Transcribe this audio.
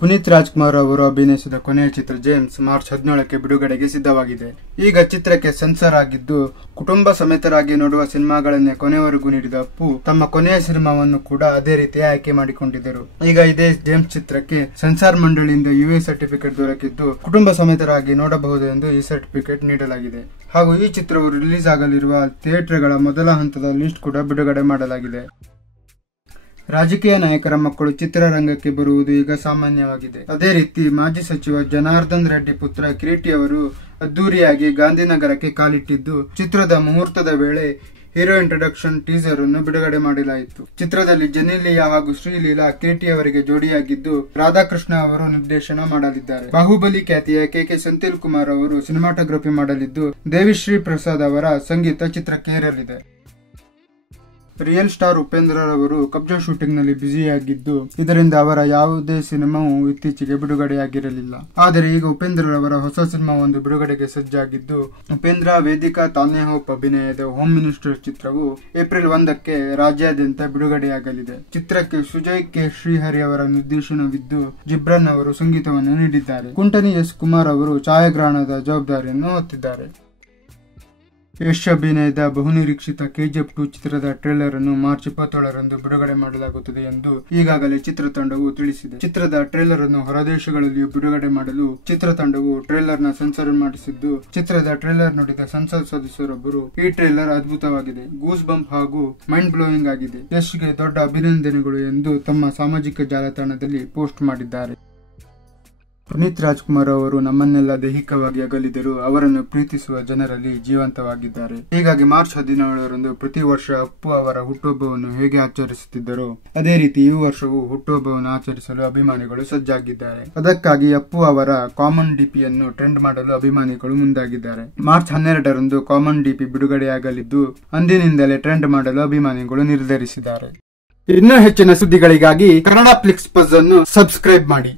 ಪುನೀತ್ ರಾಜ್ಕುಮಾರ್ ಅವರು ಅಭಿನಯಿಸಿದ ಕೊನೆಯ ಚಿತ್ರ ಜೇಮ್ಸ್ ಮಾರ್ಚ್ 17ಕ್ಕೆ ಬಿಡುಗಡೆಗೆ ಸಿದ್ಧವಾಗಿದೆ. ಈಗ ಚಿತ್ರಕ್ಕೆ ಸೆನ್ಸಾರ್ ಆಗಿದ್ದು, ಕುಟುಂಬ ಸಮೇತರಾಗಿ ನೋಡುವ ಸಿನಿಮಾಗಳನ್ನೇ ಕೊನೆವರೆಗೂ ನೀಡಿದ ಅಪ್ಪು ತಮ್ಮ ಕೊನೆಯ ಸಿನಿಮಾವನ್ನು ಕೂಡ ಅದೇ ರೀತಿ ಆಯ್ಕೆ ಮಾಡಿಕೊಂಡಿದ್ದರು. ಈಗ ಇದೇ ಜೇಮ್ಸ್ ಚಿತ್ರಕ್ಕೆ ಸೆನ್ಸಾರ್ ಮಂಡಳಿಯಿಂದ ಯುಎ ಸರ್ಟಿಫಿಕೇಟ್ ದೊರಕಿದ್ದು, ಕುಟುಂಬ ಸಮೇತರಾಗಿ ನೋಡಬಹುದು ಎಂದು ಈ ಸರ್ಟಿಫಿಕೇಟ್ ನೀಡಲಾಗಿದೆ. ಹಾಗೂ ಈ ಚಿತ್ರವು ರಿಲೀಸ್ ಆಗಲಿರುವ ಥಿಯೇಟರ್ಗಳ ಮೊದಲ ಹಂತದ ಲಿಸ್ಟ್ ಕೂಡ ಬಿಡುಗಡೆ ಮಾಡಲಾಗಿದೆ. ರಾಜಕೀಯ ನಾಯಕರ ಮಕ್ಕಳು ಚಿತ್ರರಂಗಕ್ಕೆ ಬರುವುದು ಈಗ ಸಾಮಾನ್ಯವಾಗಿದೆ. ಅದೇ ರೀತಿ ಮಾಜಿ ಸಚಿವ ಜನಾರ್ದನ್ ರೆಡ್ಡಿ ಪುತ್ರ ಕಿರೀಟಿ ಅವರು ಅದ್ದೂರಿಯಾಗಿ ಗಾಂಧಿನಗರಕ್ಕೆ ಕಾಲಿಟ್ಟಿದ್ದು, ಚಿತ್ರದ ಮುಹೂರ್ತದ ವೇಳೆ ಹೀರೋ ಇಂಟ್ರೊಡಕ್ಷನ್ ಟೀಸರ್ ಅನ್ನು ಬಿಡುಗಡೆ ಮಾಡಲಾಯಿತು. ಚಿತ್ರದಲ್ಲಿ ಜೆನಿಲಿಯಾ ಹಾಗೂ ಶ್ರೀಲೀಲಾ ಕಿರೀಟಿ ಅವರಿಗೆ ಜೋಡಿಯಾಗಿದ್ದು, ರಾಧಾಕೃಷ್ಣ ಅವರು ನಿರ್ದೇಶನ ಮಾಡಲಿದ್ದಾರೆ. ಬಾಹುಬಲಿ ಖ್ಯಾತಿಯ ಕೆ ಸೆಂಥಿಲ್ ಕುಮಾರ್ ಅವರು ಸಿನಿಮಾಟೋಗ್ರಫಿ ಮಾಡಲಿದ್ದು, ದೇವಿಶ್ರೀ ಪ್ರಸಾದ್ ಅವರ ಸಂಗೀತ ಚಿತ್ರಕ್ಕೆ ಇರಲಿದೆ. ರಿಯಲ್ ಸ್ಟಾರ್ ಉಪೇಂದ್ರ ರವರು ಕಬ್ಜಾ ಶೂಟಿಂಗ್ ನಲ್ಲಿ ಬ್ಯುಸಿಯಾಗಿದ್ದು, ಇದರಿಂದ ಅವರ ಯಾವುದೇ ಸಿನಿಮಾವು ಇತ್ತೀಚೆಗೆ ಬಿಡುಗಡೆಯಾಗಿರಲಿಲ್ಲ. ಆದರೆ ಈಗ ಉಪೇಂದ್ರ ರವರ ಹೊಸ ಸಿನಿಮಾವೊಂದು ಬಿಡುಗಡೆಗೆ ಸಜ್ಜಾಗಿದ್ದು, ಉಪೇಂದ್ರ ವೇದಿಕಾ ತಾನ್ಯ ಹೋಪ್ ಅಭಿನಯದ ಹೋಮ್ ಮಿನಿಸ್ಟರ್ ಚಿತ್ರವು ಏಪ್ರಿಲ್ 1ಕ್ಕೆ ರಾಜ್ಯಾದ್ಯಂತ ಬಿಡುಗಡೆಯಾಗಲಿದೆ. ಚಿತ್ರಕ್ಕೆ ಸುಜಯ್ ಕೆ ಶ್ರೀಹರಿ ಅವರ ನಿರ್ದೇಶನವಿದ್ದು, ಜಿಬ್ರಾನ್ ಅವರು ಸಂಗೀತವನ್ನು ನೀಡಿದ್ದಾರೆ. ಕುಂಟನಿ ಎಸ್ ಕುಮಾರ್ ಅವರು ಛಾಯಾಗ್ರಹಣದ ಜವಾಬ್ದಾರಿಯನ್ನು ಹೊತ್ತಿದ್ದಾರೆ. ಯಶ್ ಅಭಿನಯದ ಬಹುನಿರೀಕ್ಷಿತ KGF 2 ಚಿತ್ರದ ಟ್ರೇಲರ್ ಅನ್ನು ಮಾರ್ಚ್ 27ರಂದು ಬಿಡುಗಡೆ ಮಾಡಲಾಗುತ್ತದೆ ಎಂದು ಈಗಾಗಲೇ ಚಿತ್ರತಂಡವು ತಿಳಿಸಿದೆ. ಚಿತ್ರದ ಟ್ರೇಲರ್ ಅನ್ನು ಹೊರದೇಶಗಳಲ್ಲಿಯೂ ಬಿಡುಗಡೆ ಮಾಡಲು ಚಿತ್ರತಂಡವು ಟ್ರೇಲರ್ ನ ಸೆನ್ಸಾರ್ ಮಾಡಿಸಿದ್ದು, ಚಿತ್ರದ ಟ್ರೇಲರ್ ನೋಡಿದ ಸಂಸತ್ ಸದಸ್ಯರೊಬ್ಬರು ಈ ಟ್ರೇಲರ್ ಅದ್ಭುತವಾಗಿದೆ, ಗೂಸ್ ಬಂಪ್ ಹಾಗೂ ಮೈಂಡ್ ಬ್ಲೋಯಿಂಗ್ ಆಗಿದೆ, ಯಶ್ಗೆ ದೊಡ್ಡ ಅಭಿನಂದನೆಗಳು ಎಂದು ತಮ್ಮ ಸಾಮಾಜಿಕ ಜಾಲತಾಣದಲ್ಲಿ ಪೋಸ್ಟ್ ಮಾಡಿದ್ದಾರೆ. ಪುನೀತ್ ರಾಜ್ಕುಮಾರ್ ಅವರು ನಮ್ಮನ್ನೆಲ್ಲ ದೈಹಿಕವಾಗಿ ಅಗಲಿದರು, ಅವರನ್ನು ಪ್ರೀತಿಸುವ ಜನರಲ್ಲಿ ಜೀವಂತವಾಗಿದ್ದಾರೆ. ಹೀಗಾಗಿ ಮಾರ್ಚ್ 17ರಂದು ಪ್ರತಿ ವರ್ಷ ಅಪ್ಪು ಅವರ ಹುಟ್ಟುಹಬ್ಬವನ್ನು ಹೇಗೆ ಆಚರಿಸುತ್ತಿದ್ದರೋ ಅದೇ ರೀತಿ ಈ ವರ್ಷವೂ ಹುಟ್ಟುಹಬ್ಬವನ್ನು ಆಚರಿಸಲು ಅಭಿಮಾನಿಗಳು ಸಜ್ಜಾಗಿದ್ದಾರೆ. ಅದಕ್ಕಾಗಿ ಅಪ್ಪು ಅವರ ಕಾಮನ್ ಡಿಪಿಯನ್ನು ಟ್ರೆಂಡ್ ಮಾಡಲು ಅಭಿಮಾನಿಗಳು ಮುಂದಾಗಿದ್ದಾರೆ. ಮಾರ್ಚ್ 12ರಂದು ಕಾಮನ್ ಡಿಪಿ ಬಿಡುಗಡೆಯಾಗಲಿದ್ದು, ಅಂದಿನಿಂದಲೇ ಟ್ರೆಂಡ್ ಮಾಡಲು ಅಭಿಮಾನಿಗಳು ನಿರ್ಧರಿಸಿದ್ದಾರೆ. ಇನ್ನೂ ಹೆಚ್ಚಿನ ಸುದ್ದಿಗಳಿಗಾಗಿ ಕನ್ನಡ ಫ್ಲಿಕ್ಸ್ ಬಜ್ ಅನ್ನು ಸಬ್ಸ್ಕ್ರೈಬ್ ಮಾಡಿ.